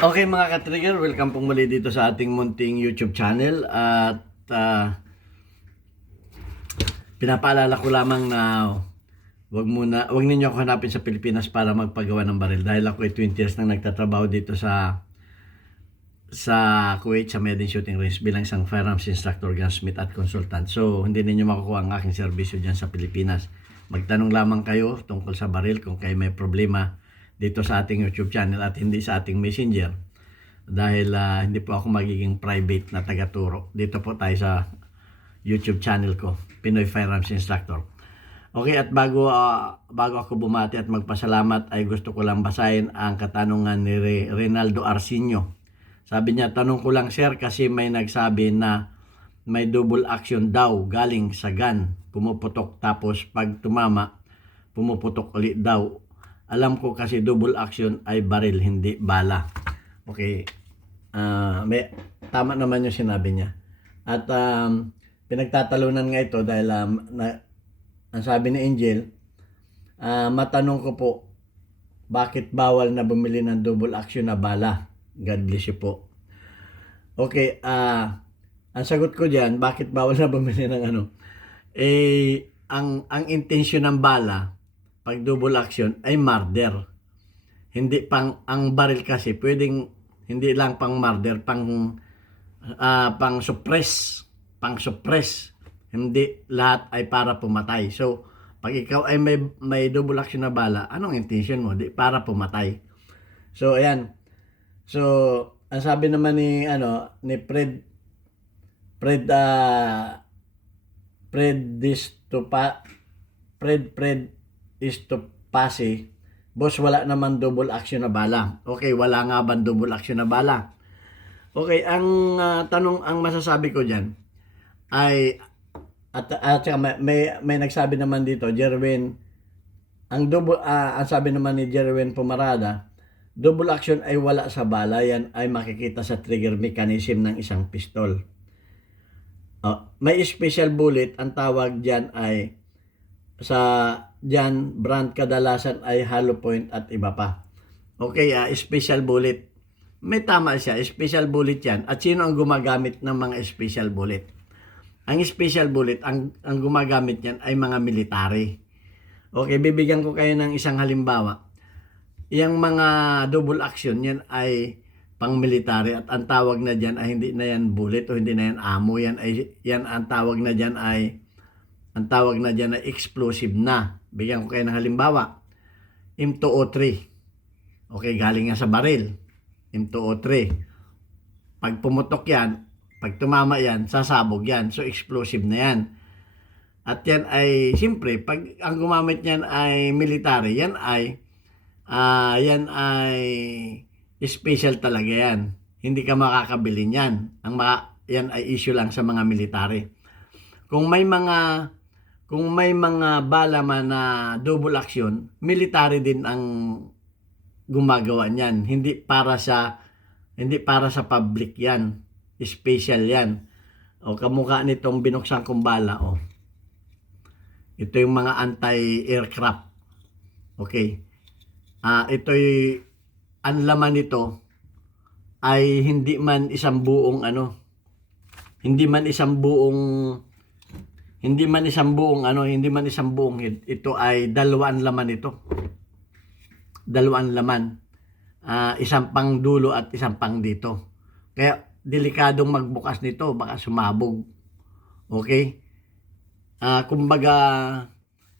Okay mga ka-trigger, welcome pong muli dito sa ating munting YouTube channel at pinapaalala ko lamang na wag ninyo ako hanapin sa Pilipinas para magpagawa ng baril dahil ako ay 20 years nang nagtatrabaho dito sa Kuwait sa Medin Shooting Range bilang isang firearms instructor, gunsmith at consultant. So hindi ninyo makukuha ang aking serbisyo dyan sa Pilipinas. Magtanong lamang kayo tungkol sa baril kung kayo may problema dito sa ating YouTube channel at hindi sa ating messenger dahil hindi po ako magiging private na tagaturo. Dito po tayo sa YouTube channel ko, Pinoy Firearms Instructor. Okay, at bago ako bumati at magpasalamat ay gusto ko lang basahin ang katanungan ni Rinaldo Arsinio. Sabi niya, tanong ko lang sir kasi may nagsabi na may double action daw galing sa gun, pumuputok tapos pag tumama, pumuputok ulit daw. Alam ko kasi double action ay baril, hindi bala. Okay, tama naman yung sinabi niya. At pinagtatalunan nga ito dahil ang sabi ni Angel, matanong ko po, bakit bawal na bumili ng double action na bala? God bless you po. Okay, ang sagot ko diyan, bakit bawal na bumili ng ano? Ang intensyon ng bala pag double action ay murder. Hindi pang ang baril kasi pwedeng hindi lang pang murder, pang suppress. Hindi lahat ay para pumatay. So, pag ikaw ay may double action na bala, anong intention mo? Di para pumatay. So, ayan. So, ang sabi naman ni Fred Istopasi, boss, wala naman double action na bala. Okay, wala nga ba double action na bala? Okay, ang masasabi ko diyan ay at may nagsabi naman dito, Jerwin, ang sabi naman ni Jerwin Pumarada, double action ay wala sa bala, yan ay makikita sa trigger mechanism ng isang pistol. May special bullet, ang tawag diyan ay brand kadalasan ay hollow point at iba pa. Okay, special bullet. May tama siya, special bullet yan. At sino ang gumagamit ng mga special bullet? Ang special bullet, ang gumagamit yan ay mga military. Okay, bibigyan ko kayo ng isang halimbawa. Yang mga double action, yan ay pang-military at ang tawag na dyan ay hindi na yan bullet o hindi na yan ammo. Ang tawag na dyan ay explosive na. Bigyan ko kayo ng halimbawa. M203. Okay, galing nga sa baril. M203. Pag pumutok yan, pag tumama yan, sasabog yan. So, explosive na yan. At yan ay, siyempre, pag ang gumamit niyan ay military, yan ay special talaga yan. Hindi ka makakabili niyan. Yan ay issue lang sa mga military. Kung may mga bala man na double action, military din ang gumagawa niyan. Hindi para sa public yan. Special yan. O kamukha nitong binuksan kong bala. O. Ito yung mga anti-aircraft. Okay. Ito'y ang laman nito ay hindi man isang buong head. Ito ay dalawang laman ito. Dalawang laman. Isang pang dulo at isang pang dito. Kaya delikadong magbukas nito, baka sumabog. Okay? Kumbaga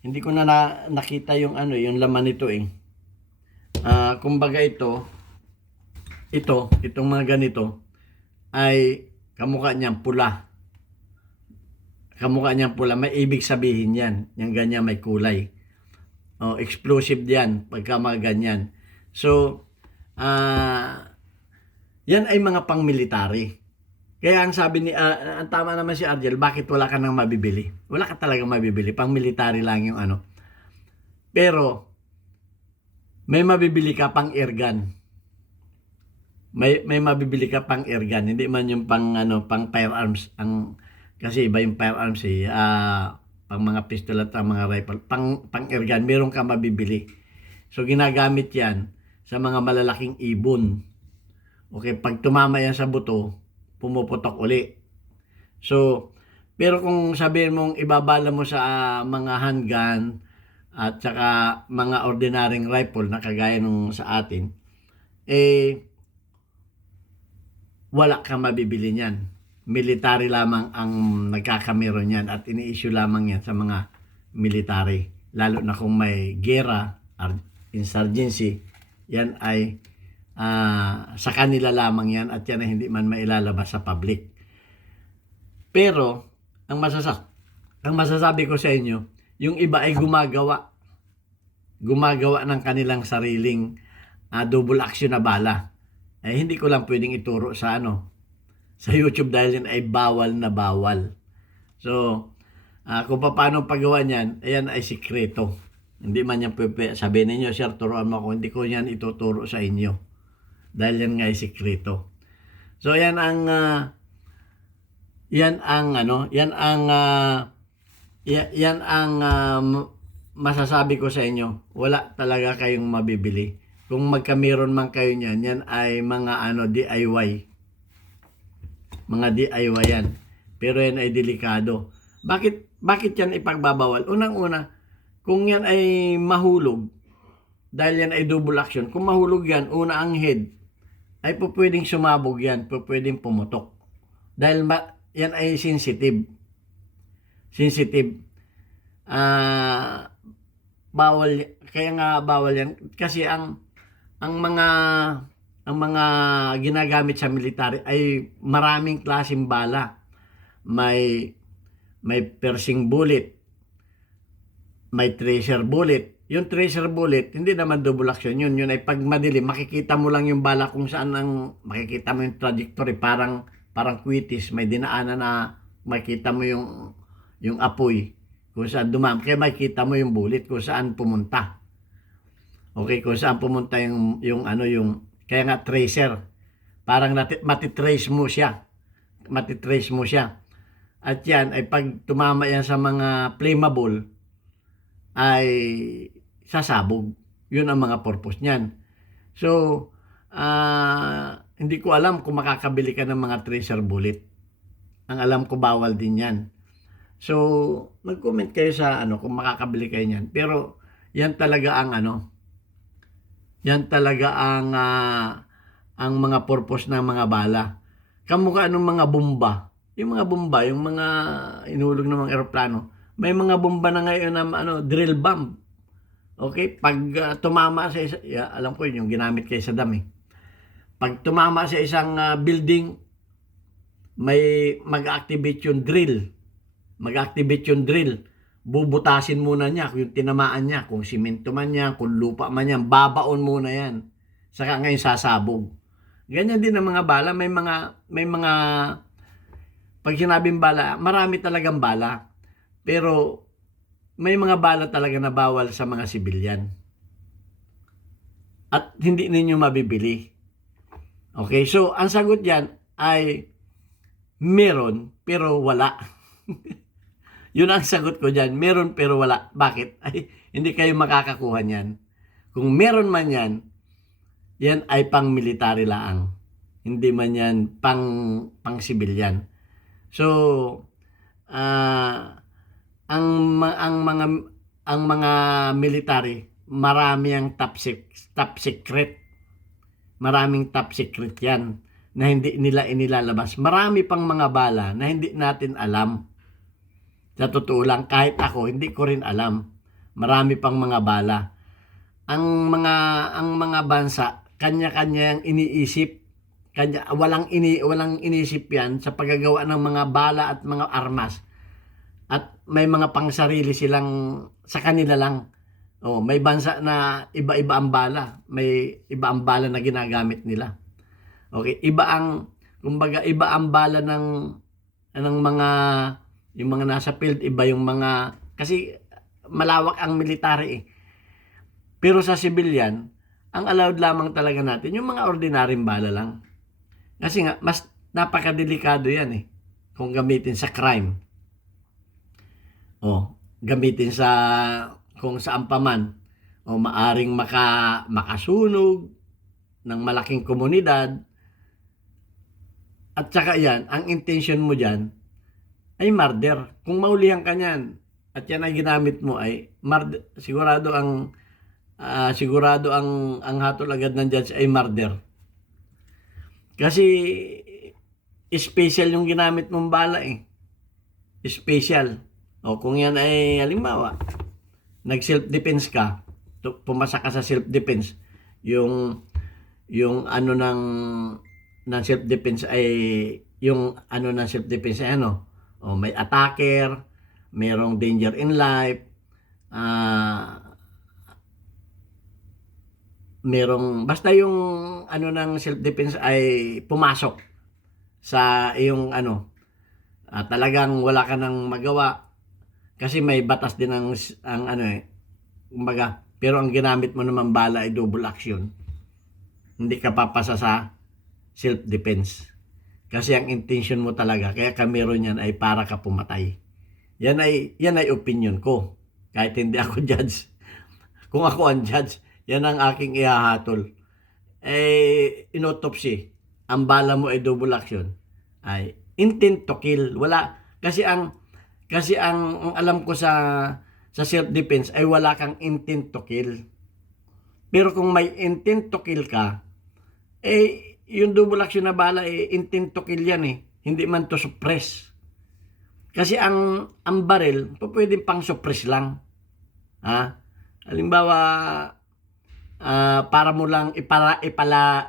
hindi ko na nakita yung yung laman nito eh. Kumbaga itong mga ganito ay kamukha niyang pula. May ibig sabihin yan. Yung ganyan may kulay. Explosive yan pagka mga ganyan. So, yan ay mga pang-military. Kaya ang sabi ang tama naman si Argel, bakit wala ka nang mabibili? Wala ka talagang mabibili. Pang-military lang yung Pero, may mabibili ka pang airgun. May mabibili ka pang airgun. Hindi man yung pang firearms. Kasi iba yung firearms pang mga pistol at mga rifle. Pang airgun, meron ka mabibili. So, ginagamit yan sa mga malalaking ibon. Okay, pag tumama yan sa buto, pumuputok uli. So, pero kung sabihin mong ibabala mo sa mga handgun at saka mga ordinaryong rifle na kagaya nung sa atin, wala kang mabibili niyan. Military lamang ang nagkakameron niyan at ini-issue lamang yan sa mga military. Lalo na kung may gera, insurgency, yan ay sa kanila lamang yan at yan ay hindi man mailalabas sa public. Pero, ang masasabi ko sa inyo, yung iba ay gumagawa ng kanilang sariling double action na bala. Hindi ko lang pwedeng ituro sa sa YouTube dahil yan ay bawal na bawal. So, kung paano paggawa niyan, ayan ay sikreto. Hindi man yan sabihin ninyo, sir, turuan mo ako. Hindi ko yan ituturo sa inyo. Dahil yan nga ay sikreto. So, yan ang masasabi ko sa inyo. Wala talaga kayong mabibili. Kung magkameron man kayo niyan, yan ay mga DIY. Mga DIY yan. Pero yan ay delikado. Bakit yan ipagbabawal? Unang-una, kung yan ay mahulog, dahil yan ay double action, kung mahulog yan, una ang head, ay pwedeng sumabog yan, pwedeng pumutok. Dahil yan ay sensitive. Bawal, kaya nga bawal yan. Kasi ang mga ginagamit sa military ay maraming klaseng bala. May piercing bullet, may tracer bullet. Yung tracer bullet, hindi naman double action yun. Yun ay pag madilim, makikita mo lang yung bala kung saan makikita mo yung trajectory. Parang kwitis, may dinaanan na makikita mo yung apoy kung saan dumam. Kaya makikita mo yung bullet kung saan pumunta. Okay, kung saan pumunta yung kaya nga tracer. Parang matitrace mo siya. At yan ay pag tumama yan sa mga flammable ay sasabog. Yun ang mga purpose niyan. So, hindi ko alam kung makakabili ka ng mga tracer bullet. Ang alam ko bawal din yan. So, mag-comment kayo sa kung makakabili kayo niyan. Pero yan talaga ang ang mga purpose ng mga bala. Kamukha ng mga bomba. Yung mga inulog ng mga eroplano. May mga bomba na ngayon na drill bomb. Okay? Pag tumama sa alam ko yun, yung ginamit kay Saddam eh. Pag tumama sa isang building, may mag-activate yung drill. Bubutasin muna niya kung yung tinamaan niya, kung simento man yan, kung lupa man yan, babaon muna yan. Saka ngayon sasabog. Ganyan din ang mga bala. May mga pag sinabing bala, marami talagang bala. Pero may mga bala talaga na bawal sa mga sibilyan. At hindi ninyo mabibili. Okay, so ang sagot diyan ay meron pero wala. Yun ang sagot ko diyan, meron pero wala. Bakit? Ay hindi kayo makakakuha niyan. Kung meron man yan ay pang military lang. Hindi man yan pang sibilyan. So, ang mga military, marami ang top secret. Maraming top secret yan na hindi nila inilalabas. Marami pang mga bala na hindi natin alam. Sa totoo lang, kahit ako, hindi ko rin alam. Marami pang mga bala. Ang mga bansa, kanya-kanya ang iniisip. Walang inisip yan sa paggagawa ng mga bala at mga armas. At may mga pangsarili silang sa kanila lang. May bansa na iba-iba ang bala. May iba ang bala na ginagamit nila. Okay, iba ang bala ng mga yung mga nasa field, iba yung mga kasi malawak ang military eh. Pero sa civilian, ang allowed lamang talaga natin yung mga ordinaryong bala lang. Kasi nga, mas napakadelikado yan eh. Kung gamitin sa crime. Gamitin sa kung saan pa man. Maaring makasunog ng malaking komunidad. At saka yan, ang intention mo dyan ay murder. Kung maulihan ka niyan at yan ay ginamit mo ay murder, sigurado ang hatol agad ng judge ay murder. Kasi special yung ginamit mong bala eh. Special. O kung yan ay halimbawa, nag self-defense ka, pumasa ka sa self-defense, yung ano ng self-defense ay yung ano ng self-defense ay ano, o may attacker, mayroong danger in life, merong basta yung ano ng self-defense ay pumasok sa iyong ano, talagang wala ka nang magawa kasi may batas din ang ano eh, kumbaga, pero ang ginamit mo naman bala ay double action. Hindi ka papasa sa self-defense. Kasi ang intention mo talaga, kaya ka meron yan ay para ka pumatay. Yan ay opinion ko. Kahit hindi ako judge. Kung ako ang judge, yan ang aking ihahatol. Inotopsy. Ang bala mo ay double action. Ay intent to kill. Wala. Kasi ang alam ko sa self-defense ay wala kang intent to kill. Pero kung may intent to kill ka, yung double action na bala intent to kill yan eh. Hindi man to suppress. Kasi ang baril, pwedeng pang suppress lang. Halimbawa, para mo lang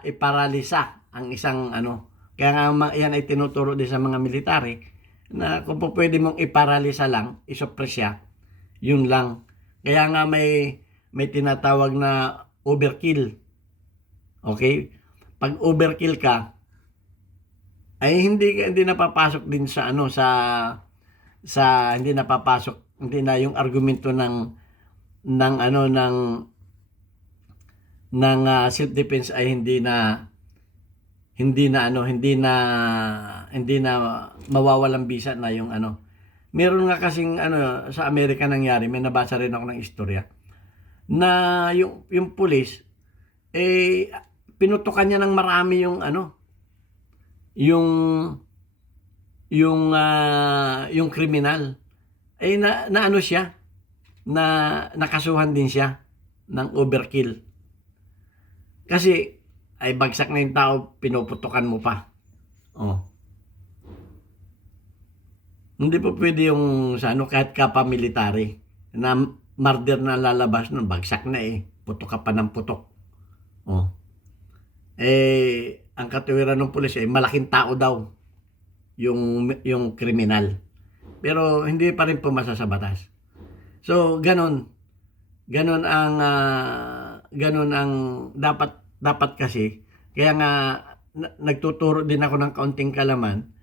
iparalisa ang isang ano. Kaya nga yan ay tinuturo din sa mga military na kung pwede mong iparalisa lang, isuppress siya, yun lang. Kaya nga may tinatawag na overkill. Okay? Pag overkill ka, ay hindi napapasok din sa ano hindi napapasok, hindi na yung argumento ng self defense ay hindi na mawawalang bisa na yung ano. Meron nga kasing ano sa Amerika nangyari, may nabasa rin ako ng istorya na yung pulis pinutukan niya ng marami yung ano, yung kriminal. Na ano siya, na nakasuhan din siya ng overkill. Kasi ay bagsak na yung tao, pinuputukan mo pa. Hindi po pwede yung sa ano, kahit kapamilitary na murder na lalabas nun, bagsak na putok ka pa ng putok. Ang katuwiran ng pulis malaking tao daw yung kriminal. Pero hindi pa rin pumasa sa batas. So, ganon ang dapat kasi. Kaya nga nagtuturo din ako ng kaunting kalaman,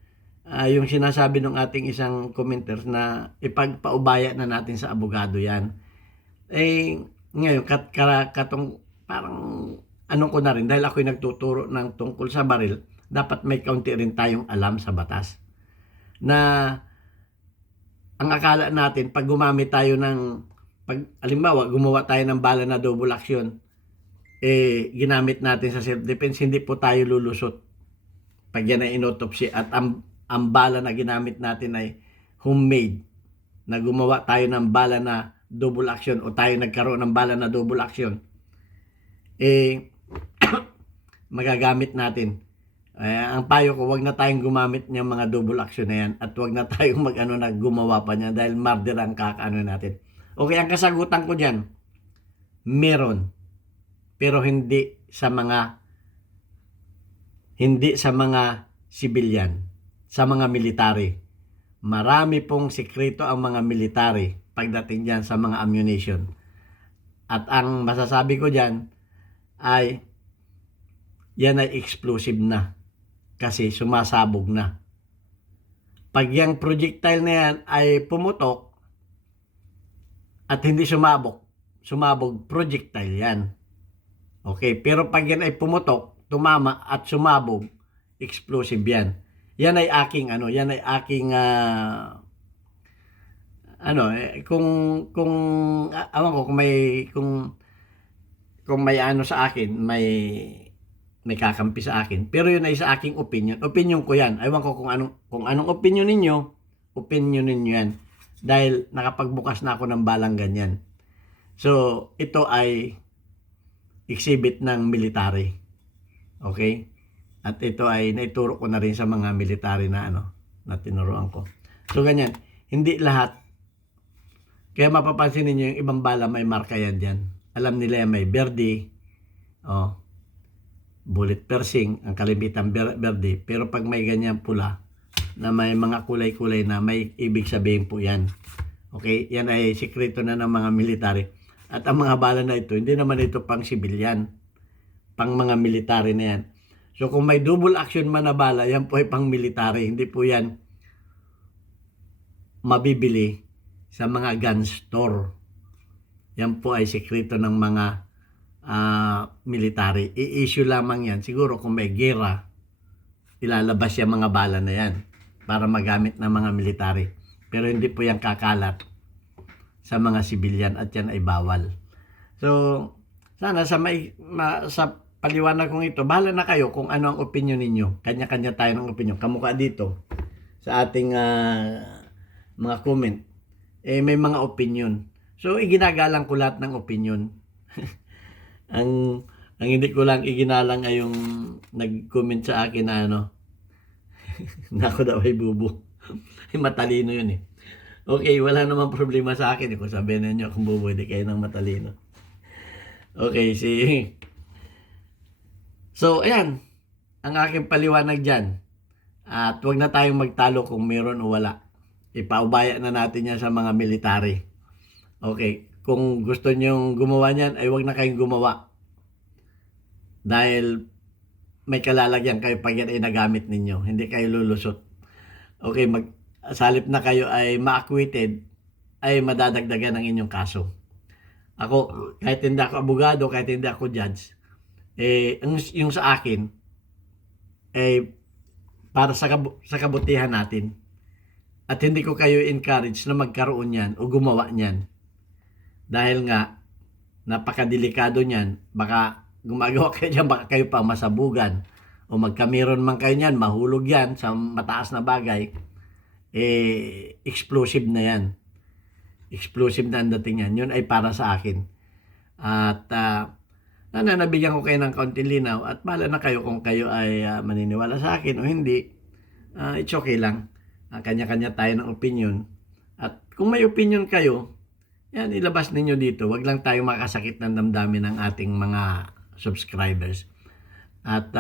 yung sinasabi ng ating isang commenter na ipagpaubaya na natin sa abogado yan. Ngayon katong parang anong ko na rin, dahil ako'y nagtuturo ng tungkol sa baril, dapat may kaunti rin tayong alam sa batas. Na ang akala natin, pag gumamit tayo halimbawa, gumawa tayo ng bala na double action, ginamit natin sa self-defense, hindi po tayo lulusot. Pag yan ay inotopsy at ang bala na ginamit natin ay homemade, na gumawa tayo ng bala na double action o tayo nagkaroon ng bala na double action, magagamit natin. Ang payo ko, wag na tayong gumamit ng mga double action na yan at wag na tayong gumawa pa niya dahil murder ang kakaano natin. Okay, ang kasagutan ko diyan, meron, pero hindi sa mga civilian, sa mga military. Marami pong sikreto ang mga military pagdating diyan sa mga ammunition. At ang masasabi ko diyan ay yan ay explosive na kasi sumasabog na. Pag yung projectile na yan ay pumutok at hindi sumabog, projectile yan. Okay, pero pag yan ay pumutok, tumama at sumabog, explosive yan. Yan ay aking kung awan ko kung may ano sa akin, may may kakampi sa akin. Pero yun ay sa aking opinion. Opinion ko yan. Ewan ko kung anong opinion ninyo, opinion ninyo yan. Dahil nakapagbukas na ako ng balang ganyan. So, ito ay exhibit ng military. Okay? At ito ay naituro ko na rin sa mga military na na tinuruan ko. So, ganyan. Hindi lahat. Kaya mapapansin niyo yung ibang bala may marka yan dyan. Alam nila yan may verde, bullet piercing, ang kalimitan verde. Pero pag may ganyan pula, na may mga kulay-kulay na may ibig sabihin po yan. Okay? Yan ay sikreto na ng mga military. At ang mga bala na ito, hindi naman ito pang civilian. Pang mga military na yan. So kung may double action man na bala, yan po ay pang military. Hindi po yan mabibili sa mga gun store. Yan po ay sikreto ng mga military. I-issue lamang yan. Siguro kung may gera, ilalabas yung mga bala na yan para magamit ng mga military. Pero hindi po yan kakalat sa mga civilian at yan ay bawal. So, sana sa paliwanag kong ito, bahala na kayo kung ano ang opinion ninyo. Kanya-kanya tayo ng opinion. Kamukha dito sa ating mga comment. May mga opinion. So, iginagalang ko lahat ng opinion. ang hindi ko lang iginalang ay yung nag-comment sa akin na na ako daw ay bubo. Matalino yun eh. Okay, wala namang problema sa akin. Kung sabihin ninyo kung bubo, di kayo ng matalino. Okay, So, ayan. Ang aking paliwanag dyan. At huwag na tayong magtalo kung meron o wala. Ipaubaya na natin yan sa mga military. Okay, kung gusto nyong gumawa niyan, ay huwag na kayong gumawa. Dahil may kalalagyan kayo pag yan ay nagamit ninyo. Hindi kayo lulusot. Okay, salip na kayo ay ma-acquitted, ay madadagdagan ang inyong kaso. Ako, kahit hindi ako abogado, kahit hindi ako judge, yung sa akin, para sa kabutihan natin. At hindi ko kayo encourage na magkaroon yan o gumawa niyan. Dahil nga, napakadelikado niyan. Baka gumagawa kayo dyan, baka kayo pa masabugan. O magkamiron man kayo niyan, mahulog yan sa mataas na bagay. Explosive na yan. Explosive na ang dating yan. Yun ay para sa akin. At nabigyan ko kayo ng kaunting linaw. At bahala na kayo kung kayo ay maniniwala sa akin o hindi. It's okay lang. Kanya-kanya tayo ng opinion. At kung may opinion kayo, yan, ilabas ninyo dito. Huwag lang tayo makasakit ng damdamin ng ating mga subscribers. At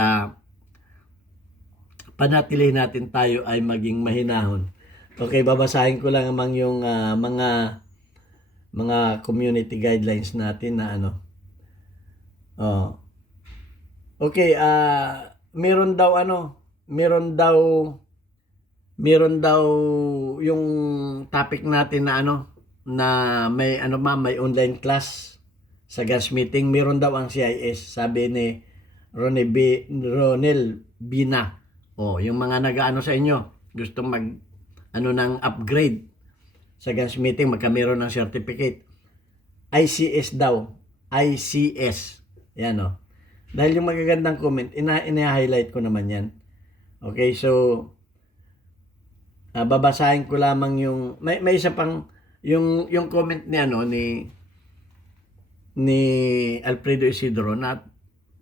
panatilihin natin tayo ay maging mahinahon. Okay, babasahin ko lang amang yung mga community guidelines natin na Okay, meron daw yung topic natin na na may may online class sa gunsmithing. Meron daw ang CIS, sabi ni Ronel Bina. Yung mga sa inyo, gustong ng upgrade sa gunsmithing, magkameron ng certificate. ICS daw. ICS. Yan Dahil yung magagandang comment, ina-highlight ko naman yan. Okay, so babasahin ko lamang yung may isa pang yung comment ni Alfredo Isidro na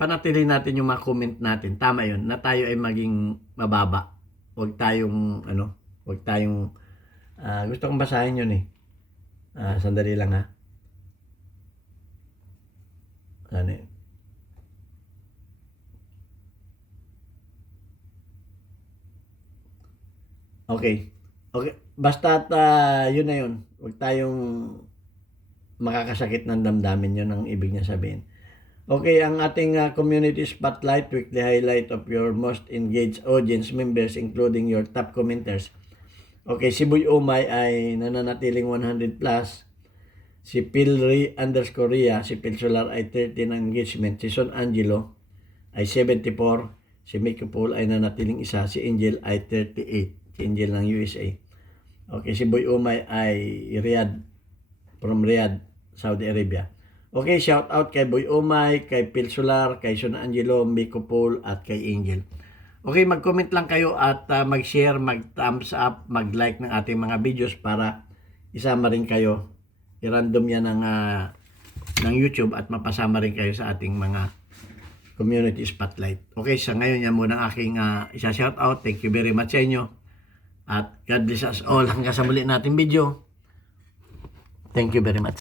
panatili natin yung mga comment natin. Tama yun, na tayo ay maging mababa. Huwag tayong gusto kong basahin yun eh. Sandali lang ha. Okay. Basta yun na yun. Huwag tayong makakasakit ng damdamin, yun ang ibig niya sabihin. Okay, ang ating community spotlight, weekly highlight of your most engaged audience members, including your top commenters. Okay, si Boy Umay ay nananatiling 100 plus. Si Pilri _Ria, si Phil Solar ay 13 engagement. Si Son Angelo ay 74. Si Mickey Paul ay nanatiling isa. Si Angel ay 38. Si Angel ng USA. Okay, si Boy Umay ay from Riyadh, Saudi Arabia. Okay, shout out kay Boy Omay, kay Phil Solar, kay Son Angelo, Miko Paul, at kay Angel. Okay, mag-comment lang kayo at mag-share, mag-thumbs up, mag-like ng ating mga videos para isama rin kayo. I-random yan ng YouTube at mapasama rin kayo sa ating mga community spotlight. Okay, sa ngayon yan muna aking isa-shout out. Thank you very much sa inyo. At God bless us all hanggang sa muli nating video. Thank you very much.